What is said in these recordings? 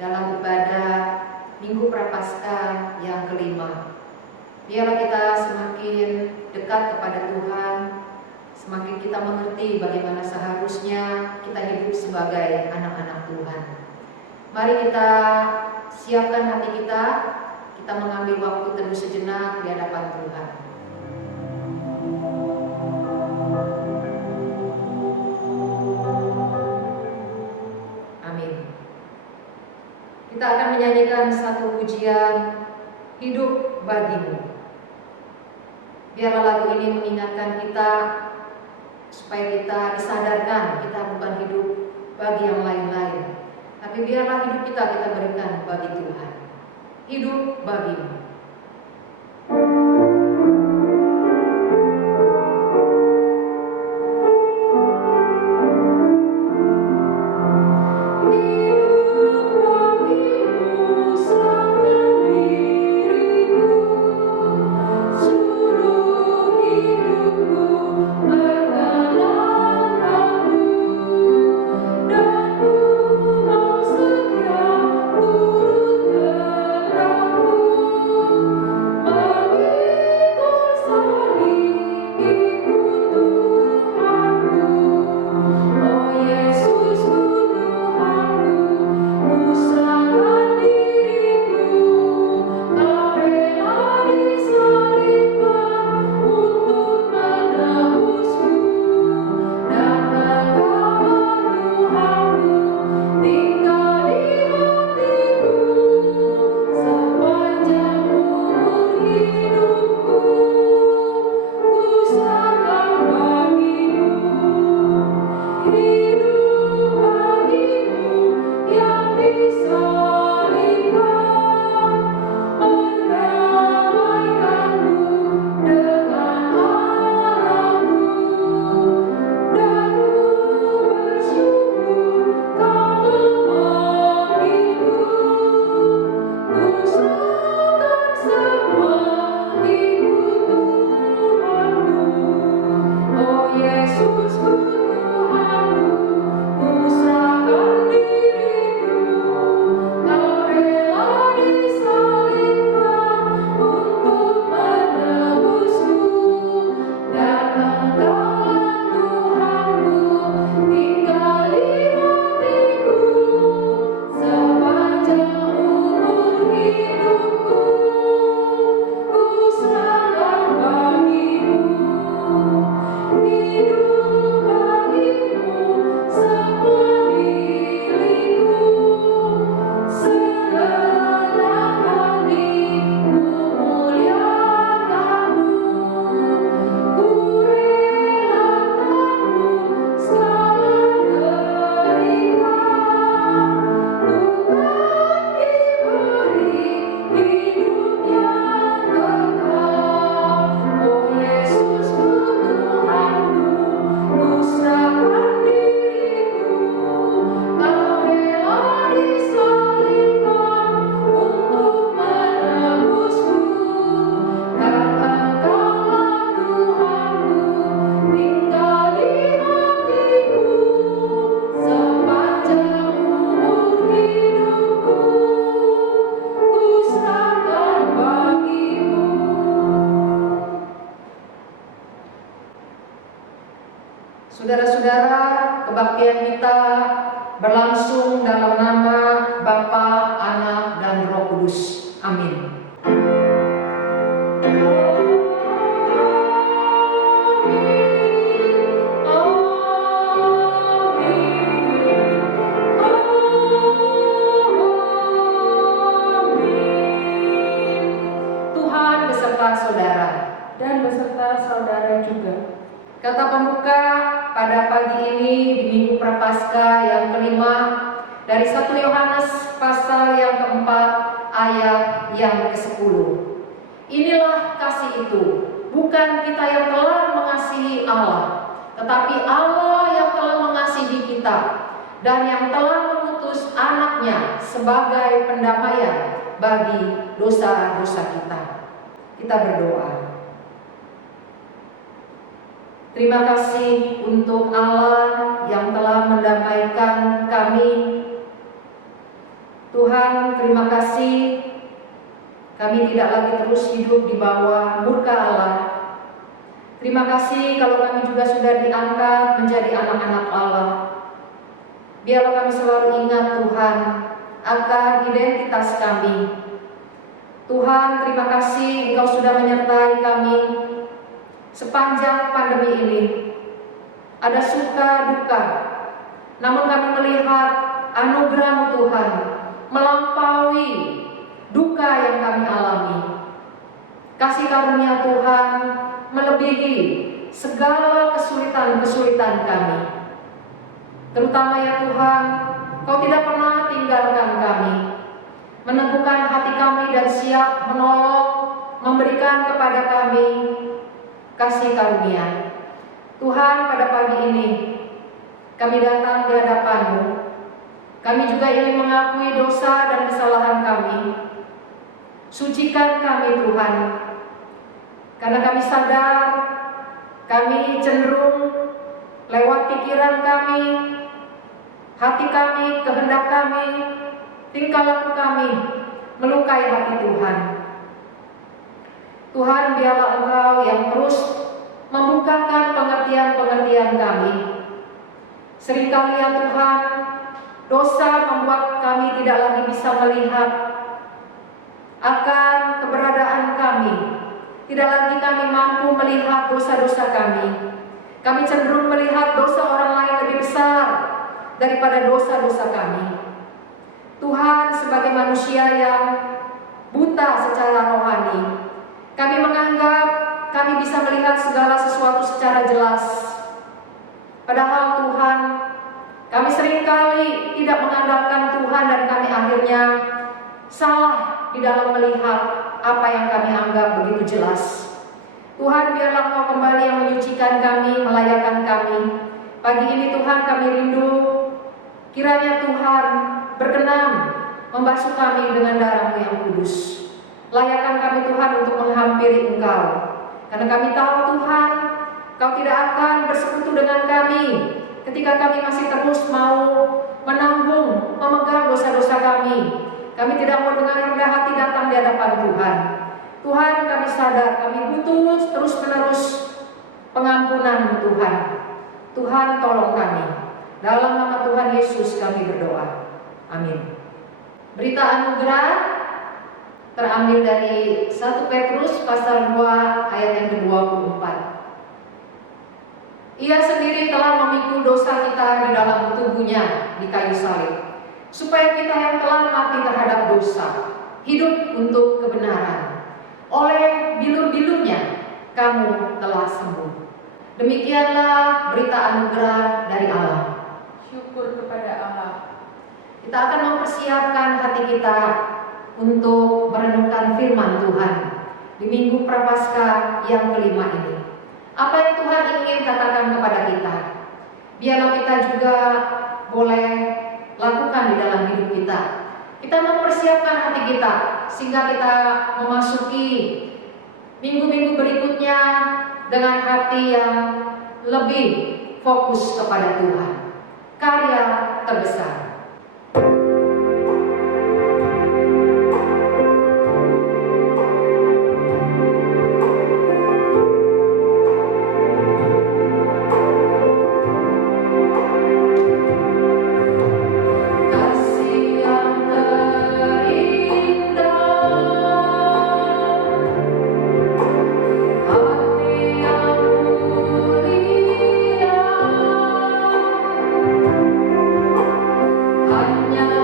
dalam ibadah Minggu Prapaskah yang kelima. Biarlah kita semakin dekat kepada Tuhan, semakin kita mengerti bagaimana seharusnya kita hidup sebagai anak-anak Tuhan. Mari kita siapkan hati kita mengambil waktu teduh sejenak di hadapan Tuhan. Amin. Kita akan menyanyikan satu pujian, Hidup Bagimu. Biarlah lagu ini mengingatkan kita supaya kita disadarkan kita bukan hidup bagi yang lain-lain, tapi biarlah hidup kita berikan bagi Tuhan. Hidup bagimu. Saudara-saudara, kebaktian kita berlangsung dalam nama Bapa, Anak, dan Roh Kudus. Amin. Tuhan beserta saudara dan beserta saudara juga. Kata pembuka pada pagi ini di Minggu Prapaskah yang kelima dari 1 Yohanes pasal yang keempat ayat yang ke-10. Inilah kasih itu, bukan kita yang telah mengasihi Allah, tetapi Allah yang telah mengasihi kita dan yang telah mengutus anaknya sebagai pendamaian bagi dosa-dosa kita. Kita berdoa. Terima kasih untuk Allah yang telah mendamaikan kami Tuhan, terima kasih kami tidak lagi terus hidup di bawah murka Allah. Terima kasih kalau kami juga sudah diangkat menjadi anak-anak Allah. Biarlah kami selalu ingat Tuhan akan identitas kami. Tuhan, terima kasih Engkau sudah menyertai kami sepanjang pandemi ini. Ada suka duka, namun kami melihat anugerah-Mu Tuhan melampaui duka yang kami alami. Kasih karunia Tuhan melebihi segala kesulitan-kesulitan kami. Terutama ya Tuhan, Kau tidak pernah tinggalkan kami, meneguhkan hati kami dan siap menolong, memberikan kepada kami kasih karunia. Tuhan, pada pagi ini kami datang di hadapan-Mu. Kami juga ingin mengakui dosa dan kesalahan kami. Sucikan kami Tuhan, karena kami sadar kami cenderung lewat pikiran kami, hati kami, kehendak kami, tingkah laku kami melukai hati Tuhan. Tuhan, biarlah Engkau yang terus membukakan pengertian-pengertian kami. Seringkali ya Tuhan, dosa membuat kami tidak lagi bisa melihat akan keberadaan kami. Tidak lagi kami mampu melihat dosa-dosa kami. Kami cenderung melihat dosa orang lain lebih besar daripada dosa-dosa kami. Tuhan, sebagai manusia yang buta secara rohani, kami menganggap kami bisa melihat segala sesuatu secara jelas. Padahal Tuhan, kami seringkali tidak mengandalkan Tuhan dan kami akhirnya salah di dalam melihat apa yang kami anggap begitu jelas. Tuhan, biarlah Engkau kembali yang menyucikan kami, melayakkan kami. Pagi ini Tuhan, kami rindu kiranya Tuhan berkenan membasuh kami dengan darah-Mu yang kudus. Layakkan kami Tuhan untuk menghampiri Engkau, karena kami tahu Tuhan, Kau tidak akan bersekutu dengan kami ketika kami masih terus mau menanggung, memegang dosa-dosa kami. Kami tidak mau dengan rendah hati datang di hadapan Tuhan. Tuhan, kami sadar kami butuh terus-menerus pengampunan-Mu Tuhan. Tuhan, tolong kami. Dalam nama Tuhan Yesus kami berdoa. Amin. Berita anugerah terambil dari 1 Petrus pasal 2 ayat yang ke-24. Ia sendiri telah memikul dosa kita di dalam tubuhnya di kayu salib, supaya kita yang telah mati terhadap dosa hidup untuk kebenaran. Oleh bilur-bilurnya kamu telah sembuh. Demikianlah berita anugerah dari Allah. Syukur kepada Allah. Kita akan mempersiapkan hati kita untuk merenungkan firman Tuhan di Minggu Prapaskah yang kelima ini. Apa yang Tuhan ingin katakan kepada kita, biarlah kita juga boleh lakukan di dalam hidup kita. Kita mempersiapkan hati kita sehingga kita memasuki minggu-minggu berikutnya dengan hati yang lebih fokus kepada Tuhan. Karya terbesar. Hanya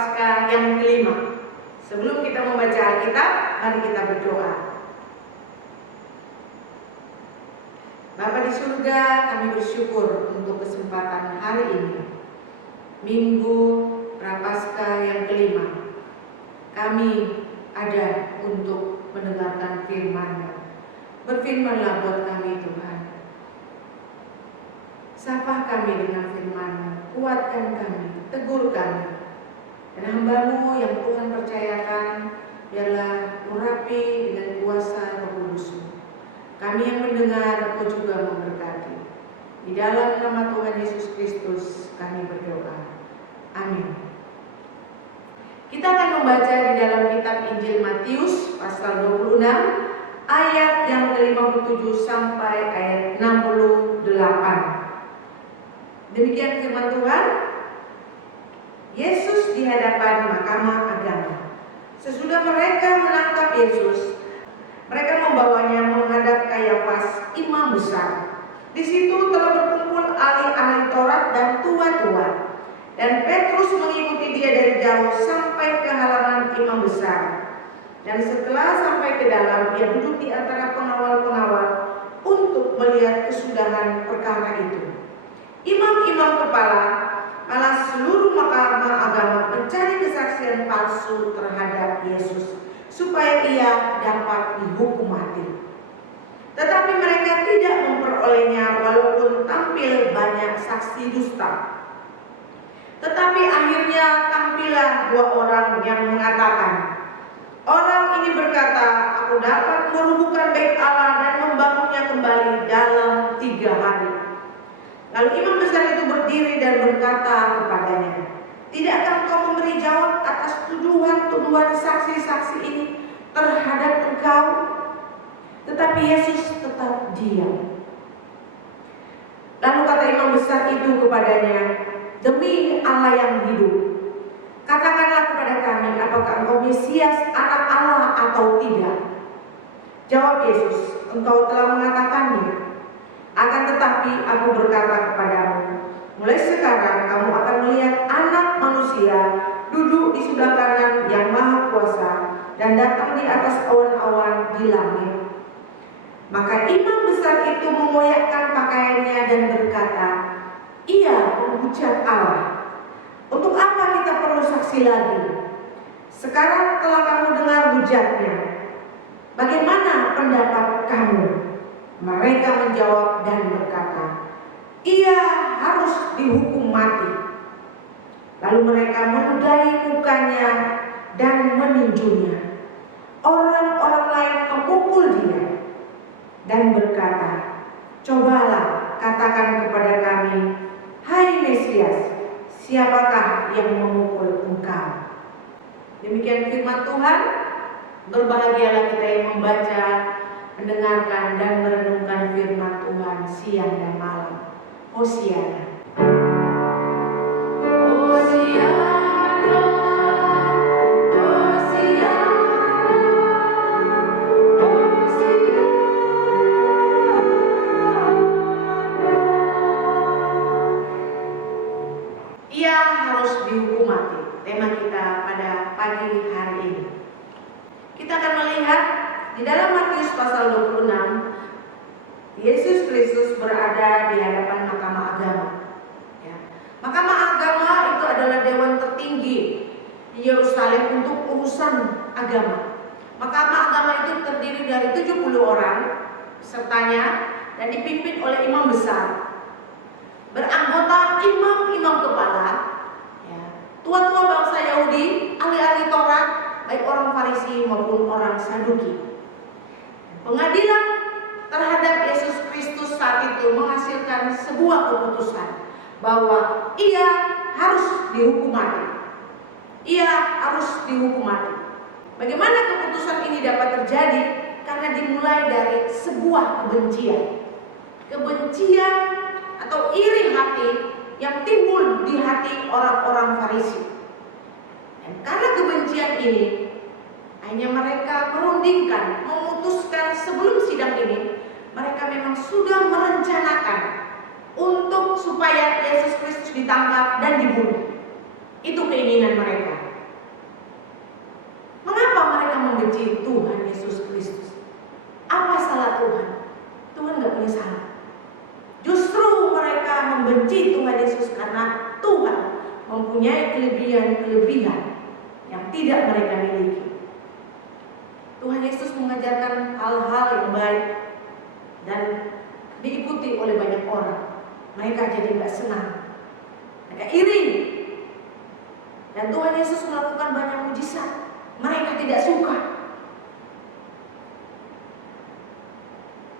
Prapaskah yang kelima. Sebelum kita membaca Alkitab, mari kita berdoa. Bapa di surga, kami bersyukur untuk kesempatan hari ini, Minggu Prapaskah yang kelima. Kami ada untuk mendengarkan firman-Mu. Berfirmanlah buat kami Tuhan. Sapa kami dengan firman-Mu, kuatkan kami, tegur kami. Dan hamba-Mu yang Tuhan percayakan, biarlah urapi dengan kuasa Roh Kudus-Mu. Kami yang mendengar, Engkau juga memberkati. Di dalam nama Tuhan Yesus Kristus kami berdoa. Amin. Kita akan membaca di dalam kitab Injil Matius pasal 26 ayat yang ke-57 sampai ayat 68. Demikian firman Tuhan. Yesus di hadapan mahkamah agama. Sesudah mereka menangkap Yesus, mereka membawanya menghadap Kayafas, imam besar. Di situ telah berkumpul ahli-ahli Taurat dan tua-tua. Dan Petrus mengikuti dia dari jauh sampai ke halaman imam besar. Dan setelah sampai ke dalam, ia duduk di antara pengawal-pengawal untuk melihat kesudahan perkara itu. Imam-imam kepala, malah seluruh mahkamah agama mencari kesaksian palsu terhadap Yesus supaya ia dapat dihukum mati. Tetapi mereka tidak memperolehnya walaupun tampil banyak saksi dusta. Tetapi akhirnya tampillah dua orang yang mengatakan, orang ini berkata, aku dapat merubuhkan bait Allah dan membangunnya kembali dalam 3 hari. Lalu imam besar itu berdiri dan berkata kepadanya, tidakkah engkau memberi jawab atas tuduhan-tuduhan saksi-saksi ini terhadap engkau? Tetapi Yesus tetap diam. Lalu kata imam besar itu kepadanya, demi Allah yang hidup, katakanlah kepada kami, apakah engkau Mesias, anak Allah atau tidak? Jawab Yesus, engkau telah mengatakannya. Akan tetapi aku berkata kepadamu, mulai sekarang kamu akan melihat Anak Manusia duduk di sebelah kanan yang Maha Kuasa dan datang di atas awan-awan di langit. Maka imam besar itu mengoyakkan pakaiannya dan berkata, ia menghujat Allah. Untuk apa kita perlu saksi lagi? Sekarang telah kamu dengar hujatnya. Bagaimana pendapat kamu? Mereka menjawab dan berkata, ia harus dihukum mati. Lalu mereka menudai mukanya dan meninjunya. Orang-orang lain memukul dia dan berkata, cobalah katakan kepada kami, hai Mesias, siapakah yang memukul engkau? Demikian firman Tuhan. Berbahagialah kita yang membaca, mendengarkan dan merenungkan firman Tuhan siang dan malam. Hosiana. Hosiana, Hosiana, Hosiana. Ia harus dihukum mati. Tema kita pada pagi hari ini. Kita akan melihat di dalam Matius pasal 26, Yesus Kristus berada di hadapan mahkamah agama. Ya. Mahkamah agama itu adalah dewan tertinggi di Yerusalem untuk urusan agama. Mahkamah agama itu terdiri dari 70 orang pesertanya dan dipimpin oleh imam besar. Beranggota imam-imam kepala, ya, tua-tua bangsa Yahudi, ahli-ahli Taurat, baik orang Farisi maupun orang Saduki. Pengadilan terhadap Yesus Kristus saat itu menghasilkan sebuah keputusan bahwa ia harus dihukum mati. Ia harus dihukum mati. Bagaimana keputusan ini dapat terjadi? Karena dimulai dari sebuah kebencian. Kebencian atau iri hati yang timbul di hati orang-orang Farisi. Dan karena kebencian ini, hanya mereka merundingkan, memutuskan sebelum sidang ini, mereka memang sudah merencanakan untuk supaya Yesus Kristus ditangkap dan dibunuh. Itu keinginan mereka. membenci Tuhan Yesus Kristus. Apa salah Tuhan? Tuhan gak punya salah. Justru mereka membenci Tuhan Yesus karena Tuhan mempunyai kelebihan-kelebihan yang tidak mereka miliki. Tuhan Yesus mengajarkan hal-hal yang baik dan diikuti oleh banyak orang. Mereka jadi gak senang, mereka iri. Dan Tuhan Yesus melakukan banyak mujizat, mereka tidak suka.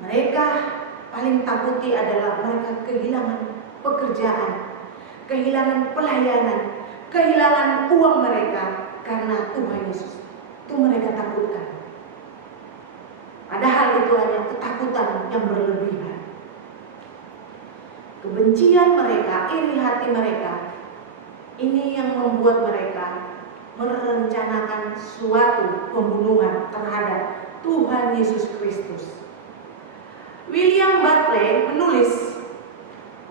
Mereka paling takuti adalah mereka kehilangan pekerjaan, kehilangan pelayanan, kehilangan uang mereka karena Tuhan Yesus. Itu mereka takutkan. Padahal itu hanya ketakutan yang berlebihan. Kebencian mereka, iri hati mereka, ini yang membuat mereka merencanakan suatu pembunuhan terhadap Tuhan Yesus Kristus. William Barclay menulis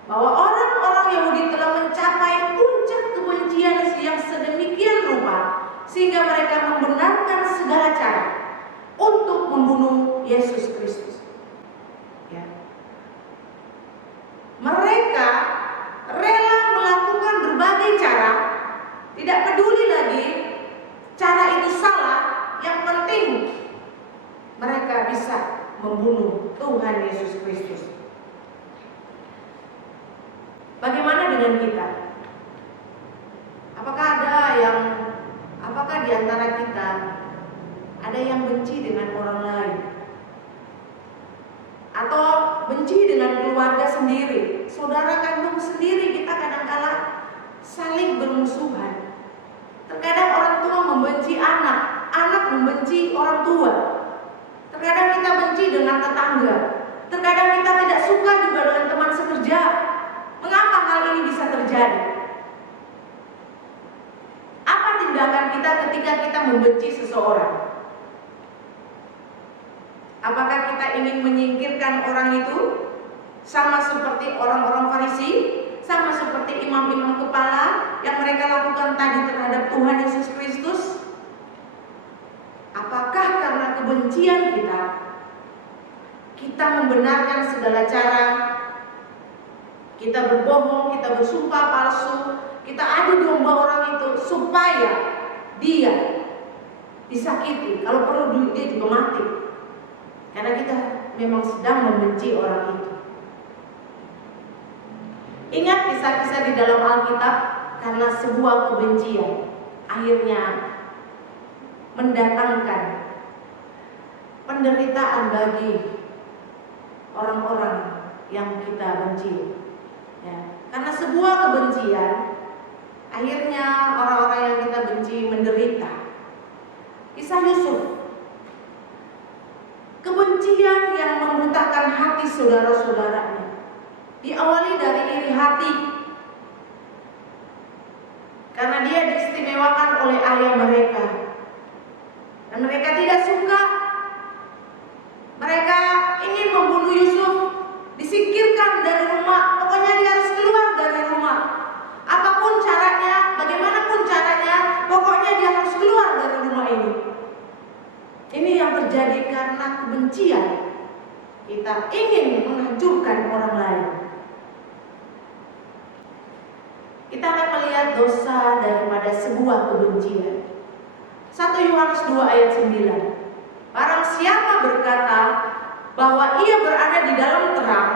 bahwa orang-orang Yahudi telah mencapai puncak kebencian yang sedemikian rupa sehingga mereka membenarkan segala cara untuk membunuh Yesus Kristus. Ya. Mereka rela melakukan berbagai cara, tidak peduli lagi cara itu salah, yang penting mereka bisa membunuh Tuhan Yesus Kristus. Bagaimana dengan kita? Apakah di antara kita ada yang benci dengan orang lain? Atau benci dengan keluarga sendiri, saudara kandung sendiri? Kita kadang-kala saling bermusuhan. Terkadang orang tua membenci anak, anak membenci orang tua. Terkadang kita benci dengan tetangga. Terkadang kita tidak suka juga dengan teman sekerja. Mengapa hal ini bisa terjadi? Apa tindakan kita ketika kita membenci seseorang? Apakah kita ingin menyingkirkan orang itu? Sama seperti orang-orang Farisi, sama seperti imam-imam kepala yang mereka lakukan tadi terhadap Tuhan Yesus Kristus? Apakah karena kebencian kita membenarkan segala cara, kita berbohong, kita bersumpah palsu, kita adu domba orang itu supaya dia disakiti, kalau perlu dia juga mati, karena kita memang sedang membenci orang itu? Ingat kisah-kisah di dalam Alkitab, karena sebuah kebencian akhirnya mendatangkan penderitaan bagi orang-orang yang kita benci. Ya. Karena sebuah kebencian akhirnya orang-orang yang kita benci menderita. Kisah Yusuf, kebencian yang membutakan hati saudara-saudaranya, diawali dari iri hati karena dia diistimewakan oleh ayah mereka dan mereka tidak suka. Mereka ingin membunuh Yusuf, disingkirkan dari rumah, pokoknya dia harus keluar dari rumah. Apapun caranya, bagaimanapun caranya, pokoknya dia harus keluar dari rumah ini. Ini yang terjadi karena kebencian. Kita ingin menghancurkan orang lain. Kita akan melihat dosa daripada sebuah kebencian. 1 Yohanes 2 ayat 9. Barang siapa berkata bahwa ia berada di dalam terang,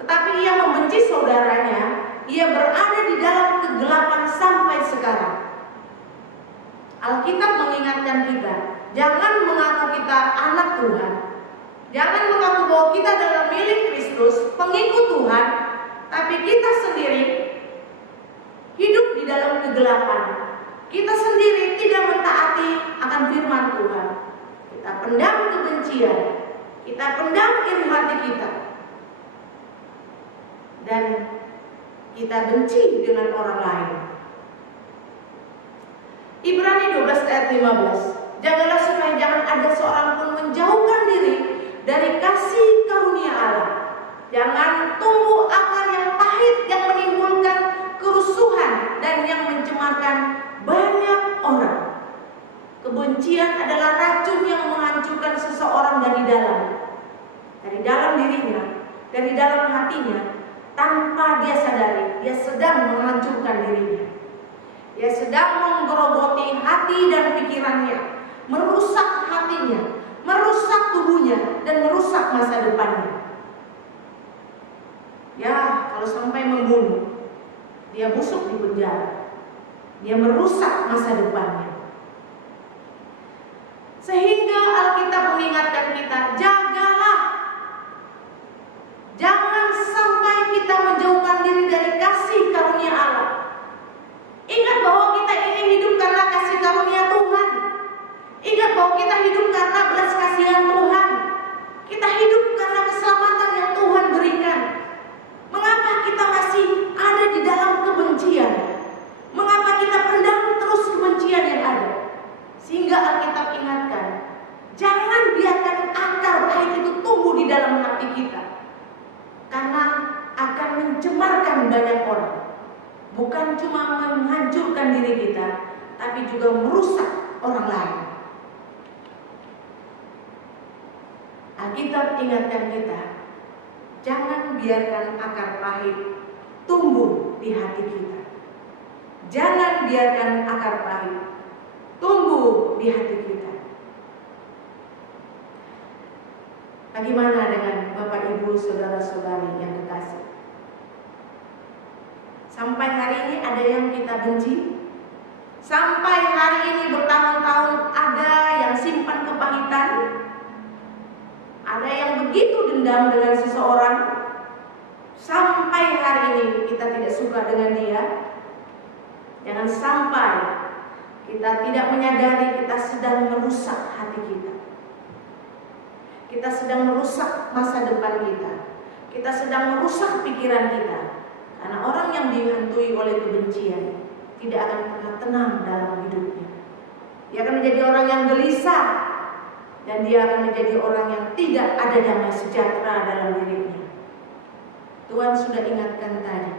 tetapi ia membenci saudaranya, ia berada di dalam kegelapan sampai sekarang. Alkitab mengingatkan kita, jangan mengaku kita anak Tuhan, jangan mengaku bahwa kita adalah milik Kristus, pengikut Tuhan, tapi kita sendiri hidup di dalam kegelapan. Kita sendiri tidak mentaati akan firman Tuhan. Kita pendam kebencian, kita pendam iri hati kita, dan kita benci dengan orang lain. Ibrani 12 ayat 15. Jagalah supaya jangan ada seorang pun menjauhkan diri dari kasih karunia Allah. Jangan tumbuh akar yang pahit yang menimbulkan kerusuhan dan yang mencemarkan banyak orang. Kebencian adalah racun yang menghancurkan seseorang dari dalam dirinya, dari dalam hatinya, tanpa dia sadari. Dia sedang menghancurkan dirinya. Dia sedang menggerogoti hati dan pikirannya, merusak hatinya, merusak tubuhnya, dan merusak masa depannya. Ya, kalau sampai membunuh, dia busuk di penjara. Dia merusak masa depannya. Sehingga Alkitab mengingatkan kita, jagalah. Jangan sampai kita menjauhkan diri dari kasih karunia Allah. Ingat bahwa kita ini hidup karena kasih karunia Tuhan. Ingat bahwa kita hidup karena belas kasihan Tuhan. Kita hidup karena keselamatan yang Tuhan berikan. Mengapa kita masih ada di dalam kebencian? Mengapa kita pendam terus kebencian yang ada? Sehingga Alkitab ingatkan, jangan biarkan akar pahit itu tumbuh di dalam hati kita. Karena akan mencemarkan banyak orang. Bukan cuma menghancurkan diri kita, tapi juga merusak orang lain. Alkitab ingatkan kita, jangan biarkan akar pahit tumbuh di hati kita. Jangan biarkan akar pahit tumbuh di hati kita. Bagaimana dengan Bapak Ibu saudara-saudari yang kekasih? Sampai hari ini ada yang kita benci. Sampai hari ini bertahun-tahun ada yang simpan kepahitan. Ada yang begitu dendam dengan seseorang. Sampai hari ini kita tidak suka dengan dia. Jangan sampai kita tidak menyadari kita sedang merusak hati kita. Kita sedang merusak masa depan kita. Kita sedang merusak pikiran kita. Karena orang yang dihantui oleh kebencian tidak akan pernah tenang dalam hidupnya. Dia akan menjadi orang yang gelisah. Dan dia akan menjadi orang yang tidak ada damai sejahtera dalam dirinya. Tuhan sudah ingatkan tadi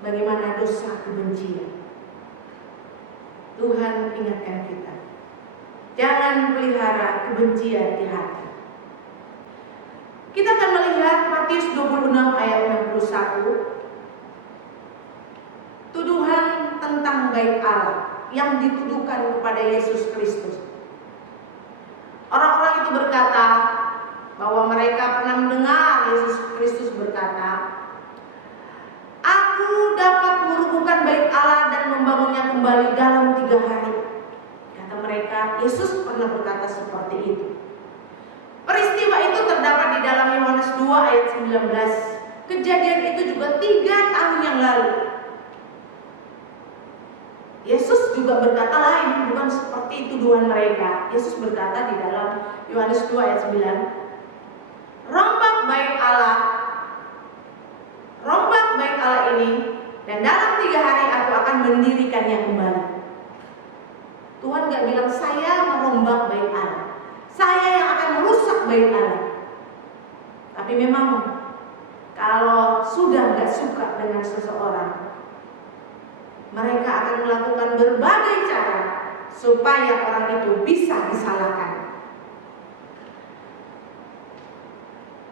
bagaimana dosa kebencian. Tuhan ingatkan kita, jangan pelihara kebencian di hati. Kita akan melihat Matius 26 ayat 61. Tuduhan tentang baik Allah yang dituduhkan kepada Yesus Kristus. Orang-orang itu berkata bahwa mereka pernah mendengar Yesus Kristus berkata, "Aku dapat merubuhkan bait Allah dan membangunnya kembali dalam 3 hari." Kata mereka, Yesus pernah berkata seperti itu. Peristiwa itu terdapat di dalam Yohanes 2 ayat 19. Kejadian itu juga 3 tahun yang lalu. Yesus juga berkata lain, bukan seperti tuduhan mereka. Yesus berkata di dalam Yohanes 2 ayat 9, rombak bait Allah ini, dan dalam 3 hari aku akan mendirikannya kembali. Tuhan gak bilang saya merombak bait Allah, saya yang akan merusak bait Allah. Tapi memang kalau sudah gak suka dengan seseorang, mereka akan melakukan berbagai cara supaya orang itu bisa disalahkan.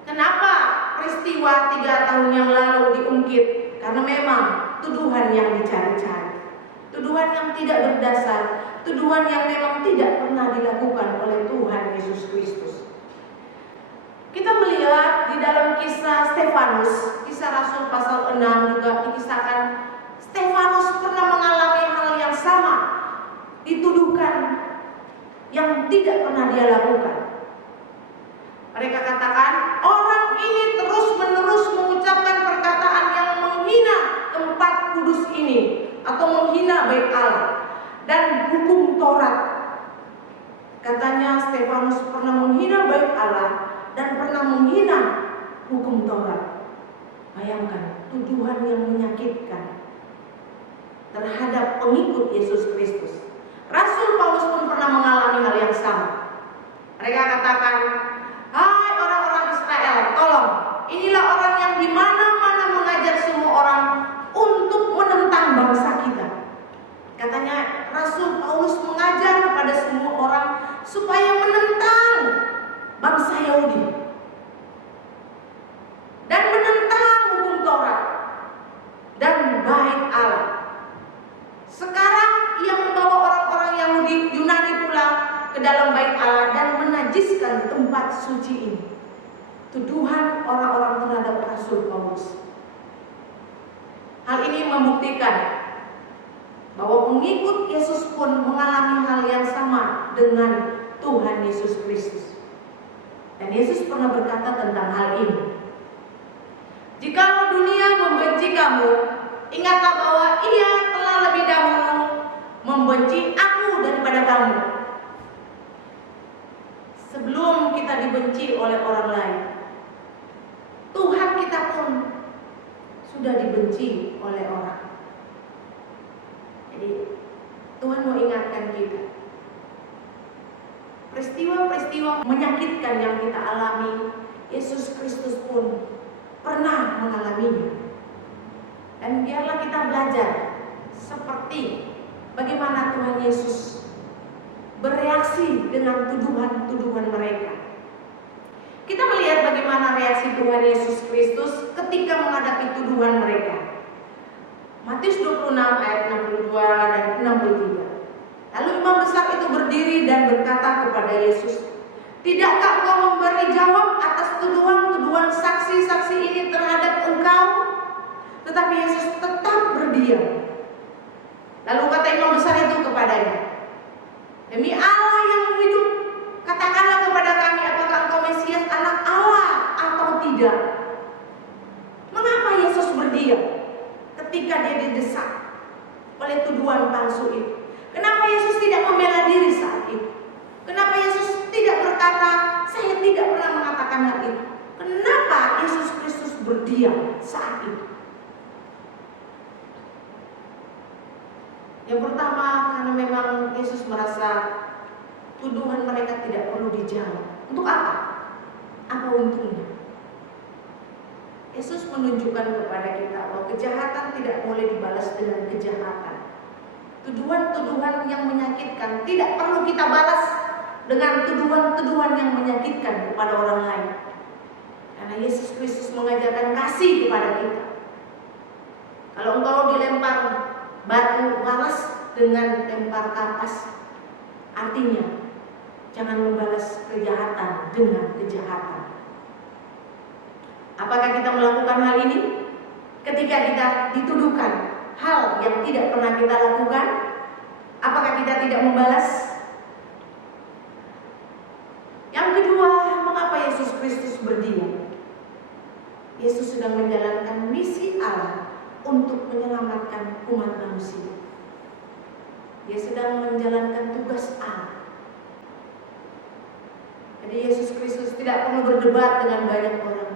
Kenapa peristiwa 3 tahun yang lalu diungkit? Karena memang tuduhan yang dicari-cari, tuduhan yang tidak berdasar, tuduhan yang memang tidak pernah dilakukan oleh Tuhan Yesus Kristus. Kita melihat di dalam kisah Stefanus, kisah Rasul pasal 6 juga dikisahkan Stefanus pernah mengalami hal yang sama, dituduhkan yang tidak pernah dia lakukan. Mereka katakan orang ini terus-menerus mengucapkan perkataan yang menghina tempat kudus ini atau menghina bait Allah dan hukum Taurat. Katanya Stefanus pernah menghina bait Allah dan pernah menghina hukum Taurat. Bayangkan tuduhan yang menyakitkan terhadap pengikut Yesus Kristus. Rasul Paulus pun pernah mengalami hal yang sama. Mereka katakan, hai orang-orang Israel, tolong, inilah orang yang di mana-mana mengajar semua orang untuk menentang bangsa kita. Katanya Rasul Paulus mengajar kepada semua kitab suci ini, tuduhan orang-orang terhadap Rasul Paulus. Hal ini membuktikan bahwa pengikut Yesus pun mengalami hal yang sama dengan Tuhan Yesus Kristus. Dan Yesus pernah berkata tentang hal ini. Jikalau dunia membenci kamu, ingatlah bahwa ia telah lebih dahulu membenci aku daripada kamu. Sebelum kita dibenci oleh orang lain, Tuhan kita pun sudah dibenci oleh orang. Jadi Tuhan mau ingatkan kita, peristiwa-peristiwa menyakitkan yang kita alami, Yesus Kristus pun pernah mengalaminya. Dan biarlah kita belajar seperti bagaimana Tuhan Yesus bereaksi dengan tuduhan-tuduhan mereka. Kita melihat bagaimana reaksi Tuhan Yesus Kristus ketika menghadapi tuduhan mereka. Matius 26 ayat 62 dan 63. Lalu imam besar itu berdiri dan berkata kepada Yesus, "Tidakkah engkau memberi jawab atas tuduhan-tuduhan saksi-saksi ini terhadap engkau?" Tetapi Yesus tetap berdiam. Lalu kata imam besar itu kepadanya, "Demi Allah yang hidup, katakanlah kepada kami apakah engkau Mesias, anak Allah atau tidak." Mengapa Yesus berdiam ketika dia didesak oleh tuduhan palsu itu? Kenapa Yesus tidak membela diri saat itu? Kenapa Yesus tidak berkata, "Saya tidak pernah mengatakan hal itu"? Kenapa Yesus Kristus berdiam saat itu? Yang pertama, karena memang Yesus merasa tuduhan mereka tidak perlu dijawab. Untuk apa? Apa untungnya? Yesus menunjukkan kepada kita bahwa kejahatan tidak boleh dibalas dengan kejahatan. Tuduhan-tuduhan yang menyakitkan tidak perlu kita balas dengan tuduhan-tuduhan yang menyakitkan kepada orang lain. Karena Yesus Kristus mengajarkan kasih kepada kita. Kalau engkau dilempar batu, balas dengan lempar kapas. Artinya, jangan membalas kejahatan dengan kejahatan. Apakah kita melakukan hal ini? Ketika kita dituduhkan hal yang tidak pernah kita lakukan, apakah kita tidak membalas? Yang kedua, mengapa Yesus Kristus berdiam? Yesus sedang menjalankan misi Allah untuk menyelamatkan umat manusia. Dia sedang menjalankan tugas Allah. Jadi Yesus Kristus tidak perlu berdebat dengan banyak orang,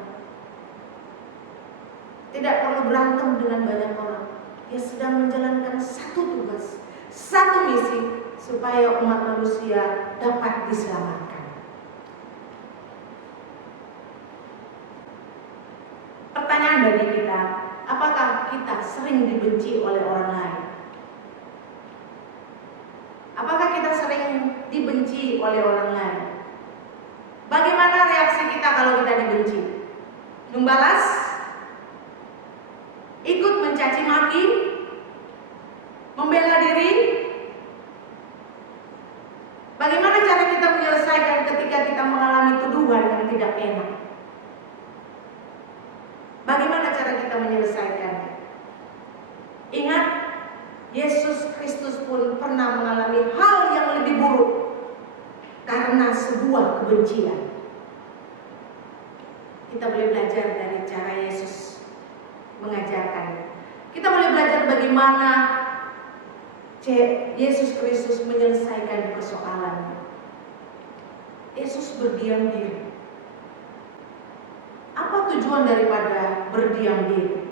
tidak perlu berantem dengan banyak orang. Dia sedang menjalankan satu tugas, satu misi, supaya umat manusia dapat diselamatkan. Pertanyaan bagi kita, apakah kita sering dibenci oleh orang lain? Apakah kita sering dibenci oleh orang lain? Bagaimana reaksi kita kalau kita dibenci? Membalas? Ikut mencaci maki? Membela diri? Bagaimana cara kita menyelesaikan ketika kita mengalami tuduhan yang tidak enak? Bagaimana cara kita menyelesaikannya? Ingat, Yesus Kristus pun pernah mengalami hal yang lebih buruk karena sebuah kebencian. Kita boleh belajar dari cara Yesus mengajarkan. Kita boleh belajar bagaimana Yesus Kristus menyelesaikan persoalannya. Yesus berdiam diri. Apa tujuan daripada berdiam diri?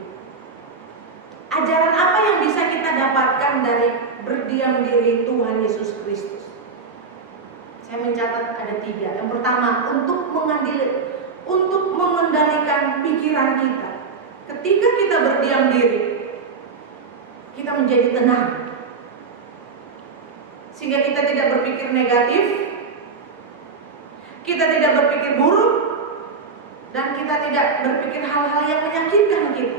Ajaran apa yang bisa kita dapatkan dari berdiam diri Tuhan Yesus Kristus? Saya mencatat ada 3. Yang pertama, untuk mengendalikan pikiran kita. Ketika kita berdiam diri, kita menjadi tenang, sehingga kita tidak berpikir negatif, kita tidak berpikir buruk, dan kita tidak berpikir hal-hal yang menyakitkan kita.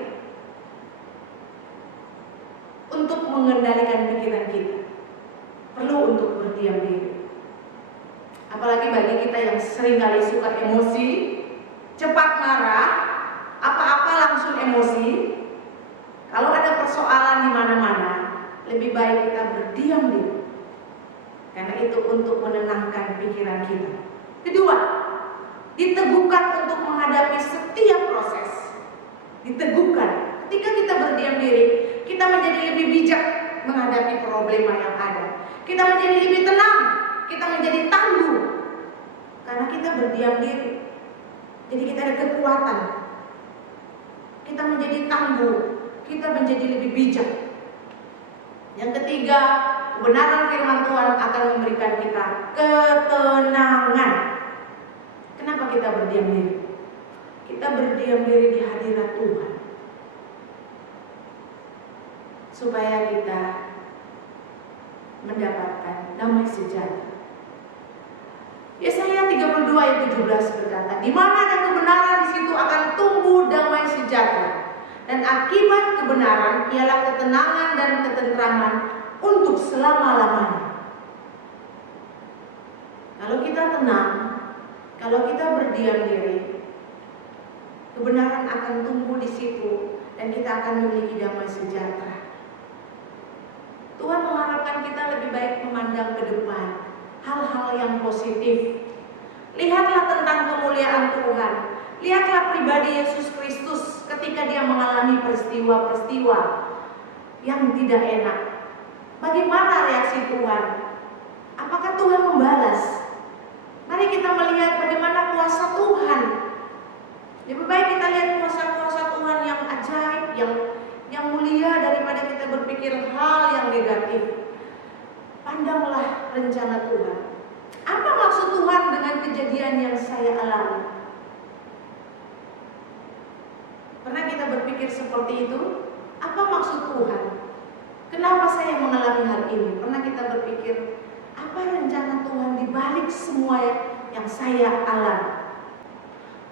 Untuk mengendalikan pikiran kita, perlu untuk berdiam diri. Apalagi bagi kita yang seringkali suka emosi, cepat marah, apa-apa langsung emosi. Kalau ada persoalan di mana-mana, lebih baik kita berdiam diri. Karena itu untuk menenangkan pikiran kita. Kedua, diteguhkan untuk menghadapi setiap proses. Diteguhkan. Ketika kita berdiam diri, kita menjadi lebih bijak menghadapi problema yang ada. Kita menjadi lebih tenang, kita menjadi tangguh. Karena kita berdiam diri. Jadi kita ada kekuatan. Kita menjadi tangguh, kita menjadi lebih bijak. Yang ketiga, kebenaran firman Tuhan akan memberikan kita ketenangan. Kenapa kita berdiam diri? Kita berdiam diri di hadirat Tuhan, supaya kita mendapatkan damai sejahtera. Yesaya 32 ayat 17 berkata, di mana ada kebenaran, di situ akan tumbuh damai sejahtera. Dan akibat kebenaran ialah ketenangan dan ketentraman untuk selama-lamanya. Kalau kita tenang, kalau kita berdiam diri, kebenaran akan tumbuh di situ dan kita akan memiliki damai sejahtera. Tuhan mengharapkan kita lebih baik memandang ke depan, hal-hal yang positif. Lihatlah tentang kemuliaan Tuhan. Lihatlah pribadi Yesus Kristus ketika dia mengalami peristiwa-peristiwa yang tidak enak. Bagaimana reaksi Tuhan? Apakah Tuhan membalas? Mari kita melihat bagaimana kuasa Tuhan. Lebih baik kita lihat kuasa-kuasa Tuhan yang ajaib, yang mulia daripada kita berpikir hal yang negatif. Pandanglah rencana Tuhan. Apa maksud Tuhan dengan kejadian yang saya alami? Pernah kita berpikir seperti itu? Apa maksud Tuhan? Kenapa saya mengalami hal ini? Pernah kita berpikir, apa rencana Tuhan di balik semua yang saya alami?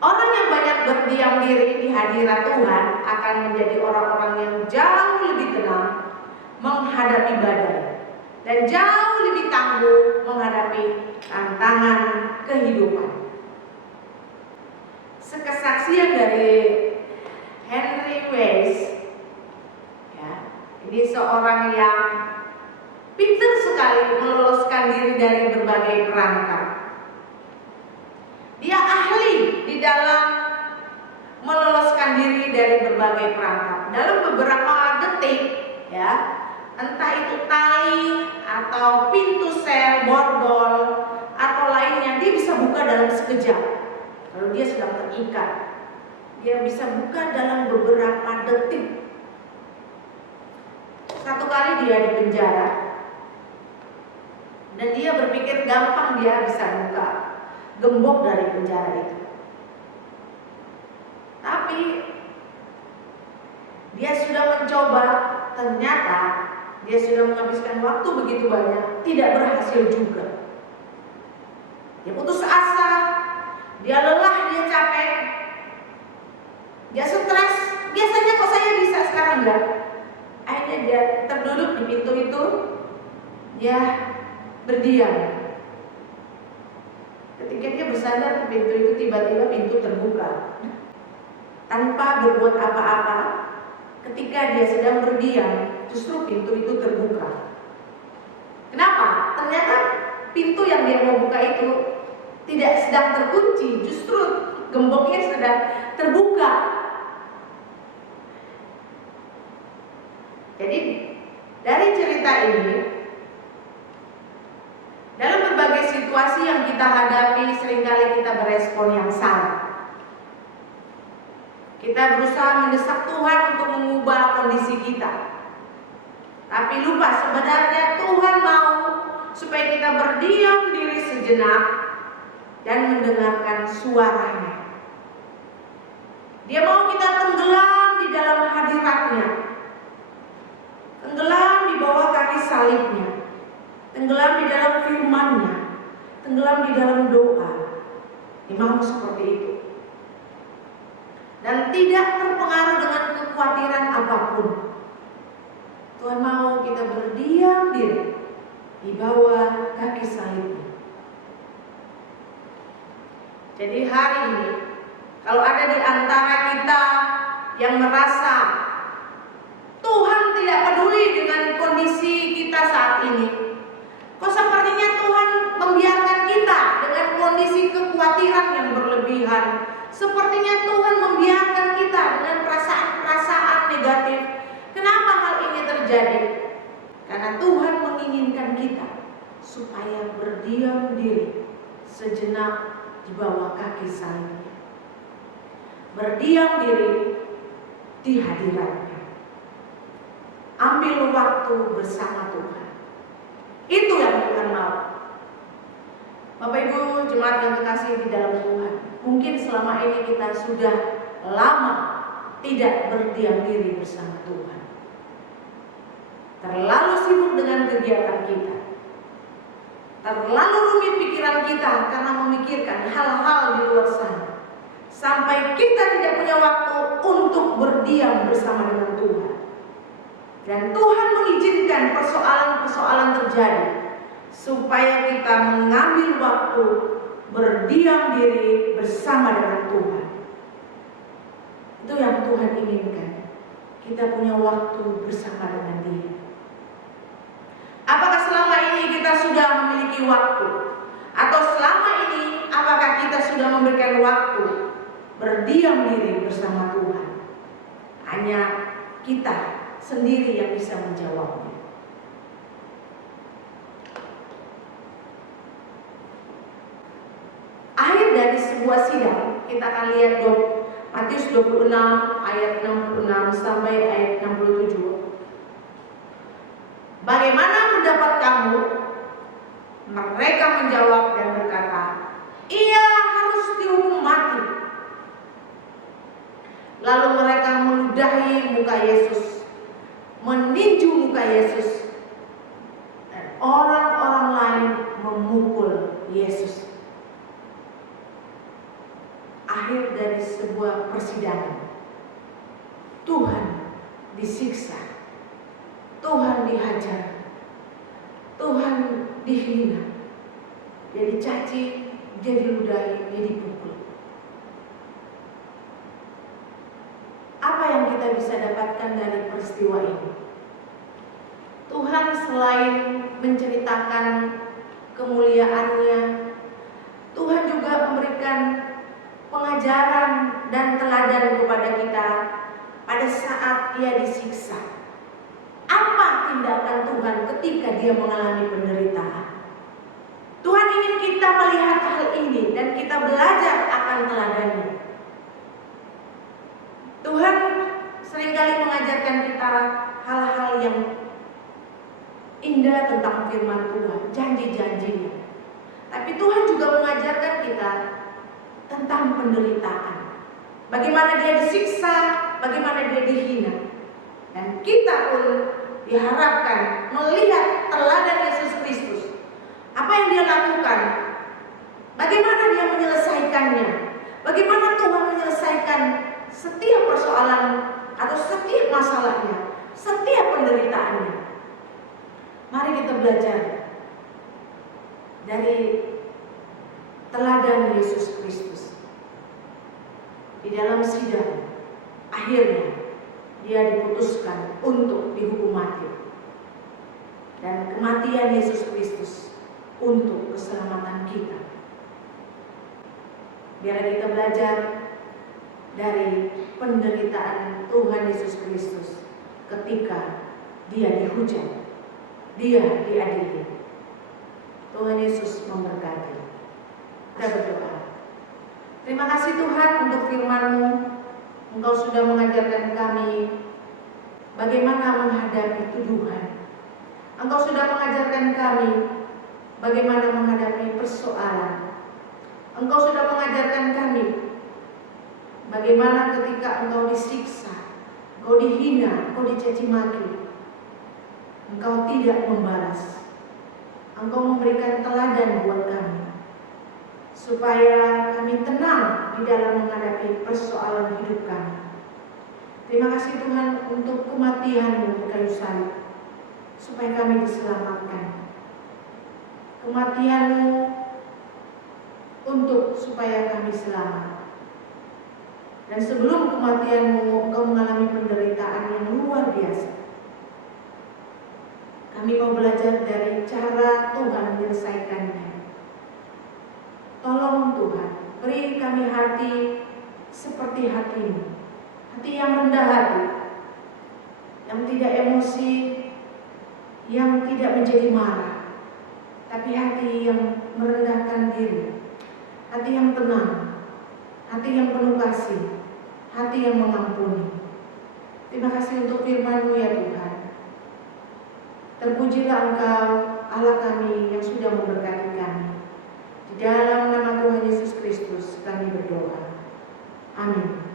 Orang yang banyak berdiam diri di hadirat Tuhan akan menjadi orang-orang yang jauh lebih tenang menghadapi badai dan jauh lebih tangguh menghadapi tantangan kehidupan. Sekesaksian dari Henry Weiss, ya, ini seorang yang pintar sekali meloloskan diri dari berbagai perangkap. Dia ahli di dalam meloloskan diri dari berbagai perangkap. Dalam beberapa detik, ya, entah itu tali atau pintu sel, borgol atau lainnya, dia bisa buka dalam sekejap. Kalau dia sedang terikat, dia bisa buka dalam beberapa detik. Satu kali dia di penjara, dan dia berpikir gampang dia bisa buka gembok dari penjara itu. Tapi dia sudah mencoba, ternyata dia sudah menghabiskan waktu begitu banyak, tidak berhasil juga. Dia putus asa, dia lelah, dia capek, dia stres. Biasanya kok saya bisa, sekarang enggak. Akhirnya dia terduduk di pintu itu, dia berdiam. Ketika dia bersandar ke pintu itu, tiba-tiba pintu terbuka. Tanpa berbuat apa-apa, ketika dia sedang berdiam, justru pintu itu terbuka. Kenapa? Ternyata pintu yang dia mau buka itu tidak sedang terkunci, justru gemboknya sedang terbuka. Jadi dari cerita ini, dalam berbagai situasi yang kita hadapi, seringkali kita berespon yang salah. Kita berusaha mendesak Tuhan untuk mengubah kondisi kita, tapi lupa sebenarnya Tuhan mau supaya kita berdiam diri sejenak dan mendengarkan suaranya. Dia mau kita tenggelam di dalam hadiratnya, tenggelam di bawah kaki salibnya, tenggelam di dalam firman-Nya, tenggelam di dalam doa. Dia mau seperti itu. Dan tidak terpengaruh dengan kekhawatiran apapun. Tuhan mau kita berdiam diri di bawah kaki salibnya. Jadi hari ini, kalau ada di antara kita yang merasa Tuhan tidak peduli dengan kondisi kita saat ini, kok sepertinya Tuhan membiarkan kita dengan kondisi kekhawatiran yang berlebihan, sepertinya Tuhan membiarkan kita dengan perasaan-perasaan negatif. Kenapa hal ini terjadi? Karena Tuhan menginginkan kita supaya berdiam diri sejenak di bawah kaki salibnya, berdiam diri di hadiratnya, ambil waktu bersama Tuhan. Itu yang Tuhan mau. Bapak Ibu jemaat yang terkasih di dalam Tuhan, mungkin selama ini kita sudah lama tidak berdiam diri bersama Tuhan, terlalu sibuk dengan kegiatan kita, terlalu rumit pikiran kita karena memikirkan hal-hal di luar sana, sampai kita tidak punya waktu untuk berdiam bersama dengan Tuhan. Dan Tuhan mengizinkan persoalan-persoalan terjadi supaya kita mengambil waktu berdiam diri bersama dengan Tuhan. Itu yang Tuhan inginkan, kita punya waktu bersama dengan Dia. Apakah selama ini kita sudah memiliki waktu? Atau selama ini apakah kita sudah memberikan waktu berdiam diri bersama Tuhan? Hanya kita sendiri yang bisa menjawabnya. Akhir dari sebuah sidang, kita akan lihat Matius 26 ayat 66 sampai ayat 67. Bagaimana pendapat kamu? Mereka menjawab dan berkata, ia harus dihukum mati. Lalu mereka meludahi muka Yesus, meninju muka Yesus, dan orang-orang lain memukul Yesus. Akhir dari sebuah persidangan, Tuhan disiksa, Tuhan dihajar, Tuhan dihina, dia dicaci, dia diludahi, dia dipukul. Apa yang kita bisa dapatkan dari peristiwa ini? Tuhan selain menceritakan kemuliaannya, Tuhan juga memberikan pengajaran dan teladan kepada kita pada saat Dia disiksa. Apa tindakan Tuhan ketika Dia mengalami penderitaan? Tuhan ingin kita melihat hal ini dan kita belajar akan teladannya. Tuhan seringkali mengajarkan kita hal-hal yang indah tentang firman Tuhan, janji-janjinya. Tapi Tuhan juga mengajarkan kita tentang penderitaan. Bagaimana Dia disiksa, bagaimana Dia dihina. Dan kita pun diharapkan melihat teladan Yesus Kristus. Apa yang Dia lakukan? Bagaimana Dia menyelesaikannya? Bagaimana Tuhan menyelesaikan setiap persoalan atau setiap masalahnya, setiap penderitaannya. Mari kita belajar dari teladan Yesus Kristus. Di dalam sidang, akhirnya Dia diputuskan untuk dihukum mati. Dan kematian Yesus Kristus untuk keselamatan kita. Biar kita belajar dari penderitaan Tuhan Yesus Kristus ketika Dia dihujat, Dia diadili. Tuhan Yesus memberkati. Kita berdoa. Terima kasih Tuhan untuk firman-Mu. Engkau sudah mengajarkan kami bagaimana menghadapi tuduhan. Engkau sudah mengajarkan kami bagaimana menghadapi persoalan. Engkau sudah mengajarkan kami bagaimana ketika Engkau disiksa, Engkau dihina, Engkau dicaci maki, Engkau tidak membalas. Engkau memberikan teladan buat kami supaya kami tenang di dalam menghadapi persoalan hidup kami. Terima kasih Tuhan untuk kematian-Mu di kayu salib supaya kami diselamatkan. Kematian-Mu untuk supaya kami selamat. Dan sebelum kematian-Mu, Engkau mengalami penderitaan yang luar biasa. Kami mau belajar dari cara Tuhan menyelesaikannya. Tolong Tuhan, beri kami hati seperti hati-Mu, hati yang rendah hati, yang tidak emosi, yang tidak menjadi marah, tapi hati yang merendahkan diri, hati yang tenang, hati yang penuh kasih, hati yang mengampuni. Terima kasih untuk firman-Mu ya Tuhan. Terpujilah Engkau, Allah kami yang sudah memberkati kami. Di dalam nama Tuhan Yesus Kristus kami berdoa. Amin.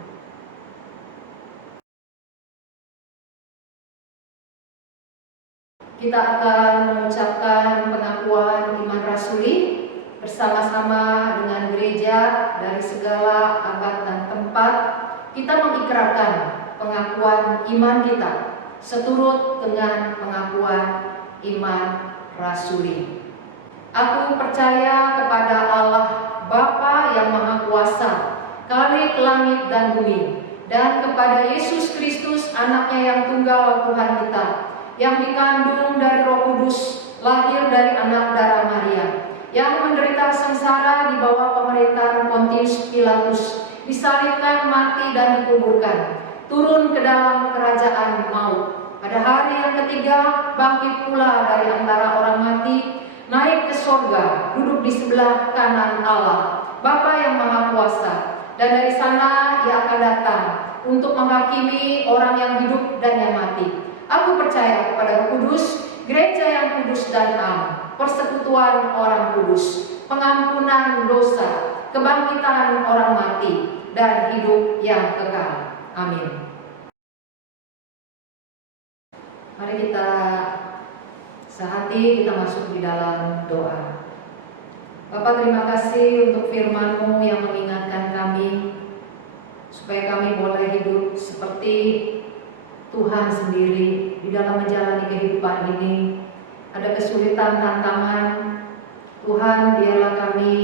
Kita akan mengucapkan pengakuan iman rasuli bersama-sama dengan gereja dari segala abad dan tempat. Kita mengikrarkan pengakuan iman kita seturut dengan pengakuan iman rasuli. Aku percaya kepada Allah Bapa yang Maha Kuasa, Khalik langit dan bumi, dan kepada Yesus Kristus anaknya yang tunggal Tuhan kita, yang dikandung dari Roh Kudus, lahir dari anak darah Maria, yang menderita sengsara di bawah pemerintahan Pontius Pilatus, disalibkan, mati dan dikuburkan, turun ke dalam kerajaan maut. Pada hari yang ketiga bangkit pula dari antara orang mati, naik ke sorga, duduk di sebelah kanan Allah, Bapa yang Maha Kuasa, dan dari sana Ia akan datang untuk menghakimi orang yang hidup dan yang mati. Aku percaya kepada Roh Kudus, gereja yang kudus dan am, persekutuan orang kudus, pengampunan dosa, kebangkitan orang mati, dan hidup yang kekal. Amin. Mari kita sehati, kita masuk di dalam doa. Bapak, terima kasih untuk firman-Mu yang mengingatkan kami supaya kami boleh hidup seperti Tuhan sendiri di dalam menjalani kehidupan ini. Ada kesulitan, tantangan, Tuhan biarlah kami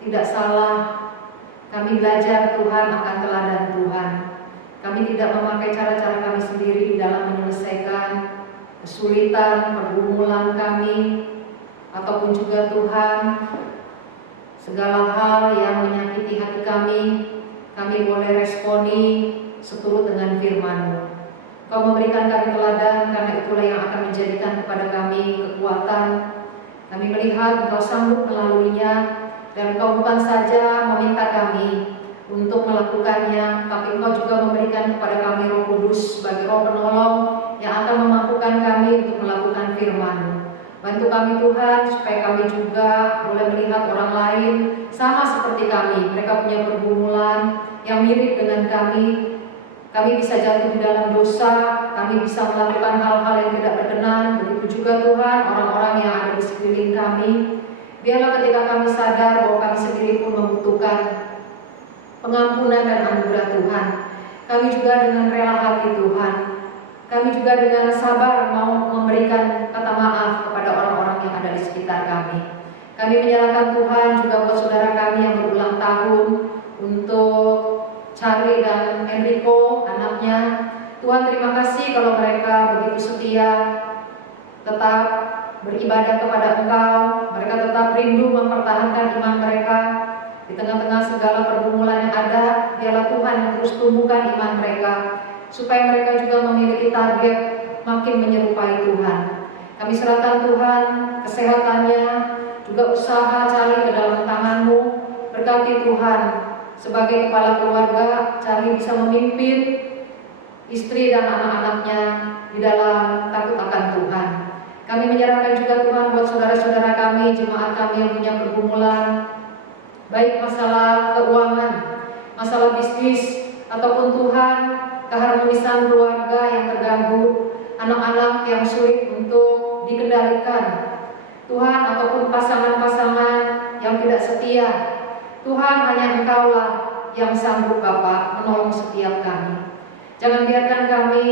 tidak salah. Kami belajar Tuhan akan teladan Tuhan. Kami tidak memakai cara-cara kami sendiri di dalam menyelesaikan kesulitan, pergumulan kami, ataupun juga Tuhan segala hal yang menyakiti hati kami boleh responi seturut dengan firman-Mu. Kau memberikan kami teladan, karena itulah yang akan menjadikan kepada kami kekuatan. Kami melihat Engkau sanggup melaluinya, dan Engkau bukan saja meminta kami untuk melakukannya, tapi Engkau juga memberikan kepada kami Roh Kudus sebagai Roh penolong yang akan memampukan kami untuk melakukan firman-Mu. Bantu kami Tuhan, supaya kami juga boleh melihat orang lain sama seperti kami. Mereka punya pergumulan yang mirip dengan kami. Kami bisa jatuh di dalam dosa, kami bisa melakukan hal-hal yang tidak berkenan. Begitu juga Tuhan, orang-orang yang ada di sekeliling kami. Biarlah ketika kami sadar bahwa kami sendiri pun membutuhkan pengampunan dan anugerah Tuhan, kami juga dengan rela hati Tuhan, kami juga dengan sabar mau memberikan kata maaf kepada orang-orang yang ada di sekitar kami. Kami menyerahkan Tuhan juga buat saudara kami yang berulang tahun, untuk Charlie dan Enrico, anaknya. Tuhan, terima kasih kalau mereka begitu setia, tetap beribadah kepada Engkau. Mereka tetap rindu mempertahankan iman mereka. Di tengah-tengah segala pergumulan yang ada, biarlah Tuhan yang terus tumbuhkan iman mereka, supaya mereka juga memiliki target makin menyerupai Tuhan. Kami serahkan Tuhan kesehatannya, juga usaha Charlie ke dalam tangan-Mu. Berkati Tuhan, sebagai kepala keluarga, Charlie bisa memimpin istri dan anak-anaknya di dalam takut akan Tuhan. Kami menyerahkan juga Tuhan buat saudara-saudara kami, jemaat kami yang punya pergumulan, baik masalah keuangan, masalah bisnis, ataupun Tuhan keharmonisan keluarga yang terganggu, anak-anak yang sulit untuk dikendalikan, Tuhan, ataupun pasangan-pasangan yang tidak setia. Tuhan, hanya Engkaulah yang sanggup Bapa menolong setiap kami. Jangan biarkan kami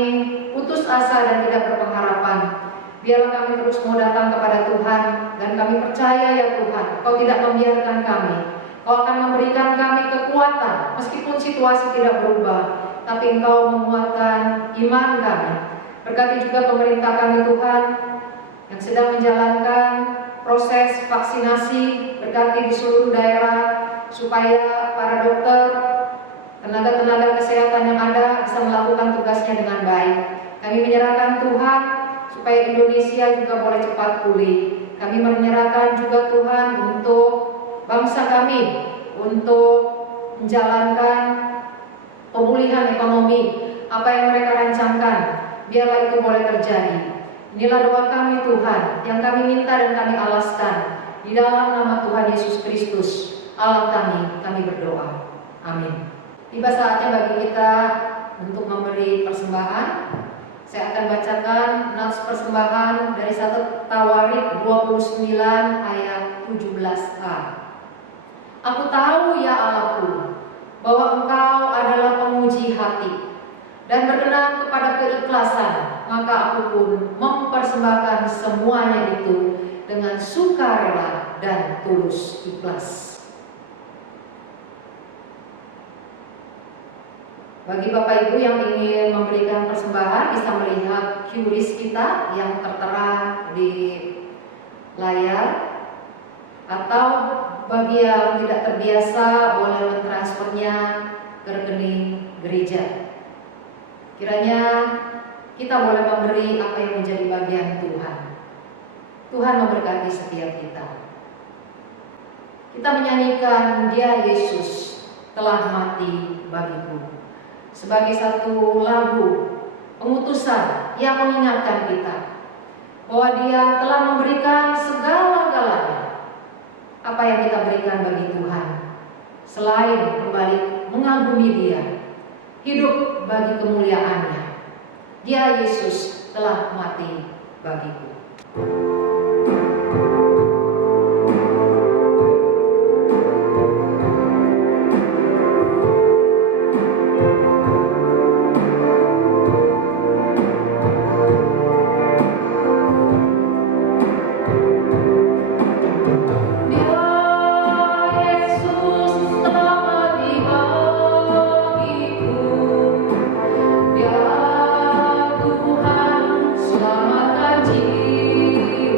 putus asa dan tidak berpengharapan. Biarlah kami terus mau datang kepada Tuhan, dan kami percaya ya Tuhan, Kau tidak membiarkan kami Kau akan memberikan kami kekuatan meskipun situasi tidak berubah, tapi Engkau menguatkan iman kami. Berkati juga pemerintah kami Tuhan yang sedang menjalankan proses vaksinasi, berkati di seluruh daerah supaya para dokter, tenaga-tenaga kesehatan yang ada bisa melakukan tugasnya dengan baik. Kami menyerahkan Tuhan supaya Indonesia juga boleh cepat pulih. Kami menyerahkan juga Tuhan untuk bangsa kami, untuk menjalankan pemulihan ekonomi, apa yang mereka rancangkan, biarlah itu boleh terjadi. Inilah doa kami Tuhan, yang kami minta dan kami alaskan di dalam nama Tuhan Yesus Kristus, Allah kami berdoa. Amin. Tiba saatnya bagi kita untuk memberi persembahan. Saya akan bacakan nats persembahan dari 1 Tawarik 29 ayat 17a. Aku tahu ya Allahku, bahwa Engkau adalah penguji hati dan berkenan kepada keikhlasan, maka aku pun mempersembahkan semuanya itu dengan sukarela dan tulus ikhlas. Bagi Bapak Ibu yang ingin memberikan persembahan, bisa melihat QRIS kita yang tertera di layar, atau bagi yang tidak terbiasa boleh mentransfernya ke rekening gereja. Kiranya kita boleh memberi apa yang menjadi bagian Tuhan. Tuhan memberkati setiap kita. Kita menyanyikan Dia Yesus telah mati bagiku sebagai satu lagu pengutusan yang mengingatkan kita bahwa Dia telah memberikan segala-galanya. Apa yang kita berikan bagi Tuhan selain kembali mengagumi Dia, hidup bagi kemuliaan-Nya. Dia Yesus telah mati bagiku. Tuhan selamatkan jiwa.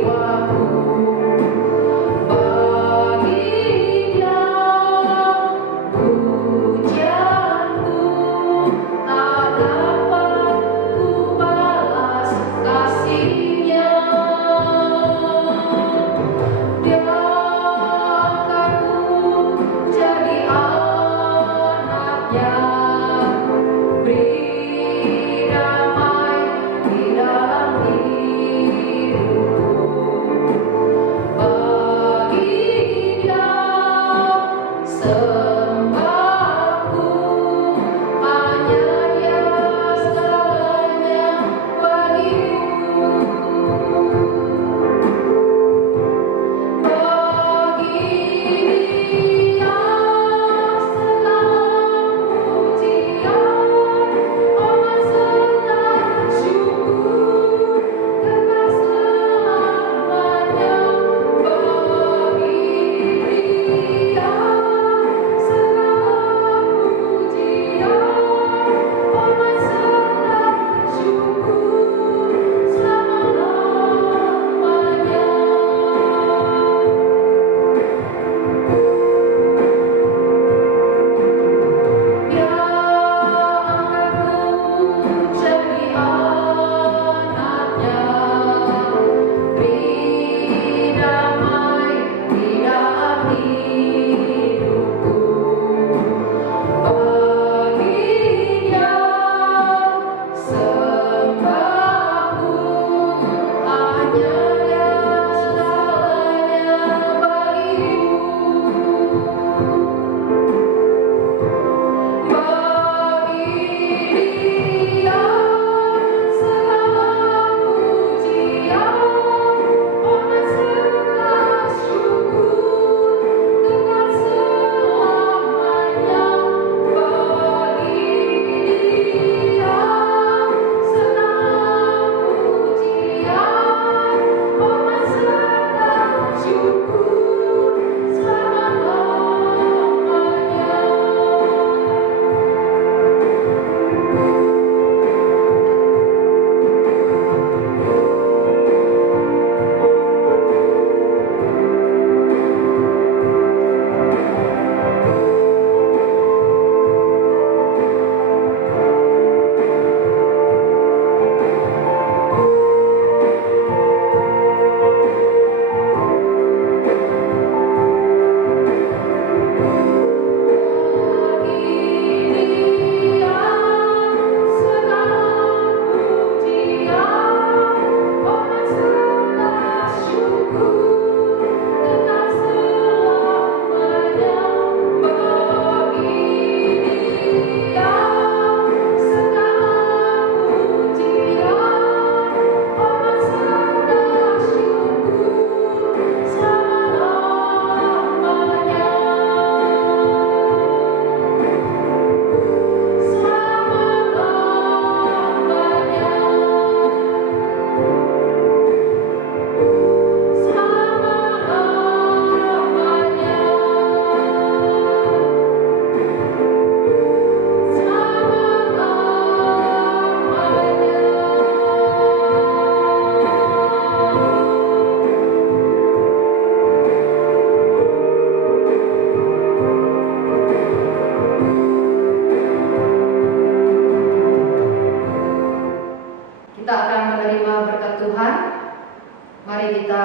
Mari kita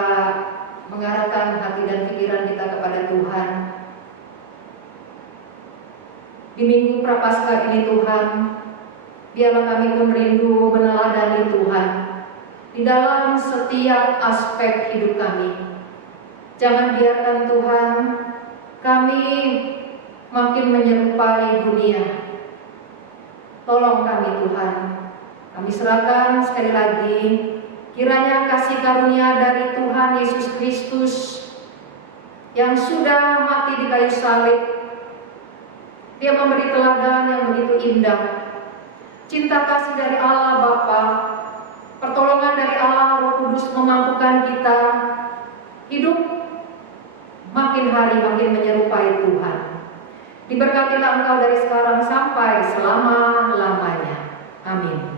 mengarahkan hati dan pikiran kita kepada Tuhan. Di Minggu Prapaskah ini Tuhan, biarlah kami pun rindu meneladani Tuhan di dalam setiap aspek hidup kami. Jangan biarkan Tuhan kami makin menyerupai dunia. Tolong kami Tuhan. Kami serahkan sekali lagi, kiranya kasih karunia dari Tuhan Yesus Kristus yang sudah mati di kayu salib. Dia memberi teladan yang begitu indah. Cinta kasih dari Allah Bapa, pertolongan dari Allah Roh Kudus memampukan kita hidup makin hari makin menyerupai Tuhan. Diberkatilah Engkau dari sekarang sampai selama-lamanya. Amin.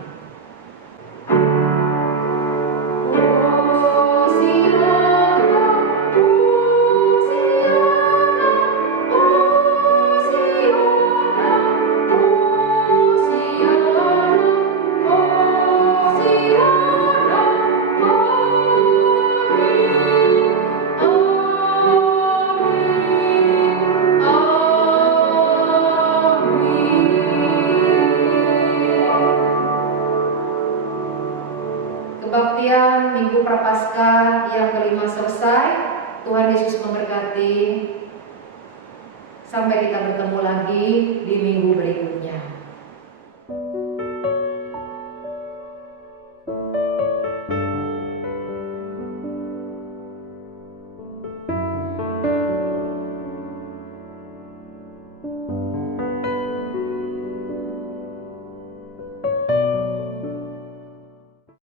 Kebaktian Minggu Prapaskah yang kelima selesai. Tuhan Yesus memberkati. Sampai kita bertemu lagi di minggu berikutnya.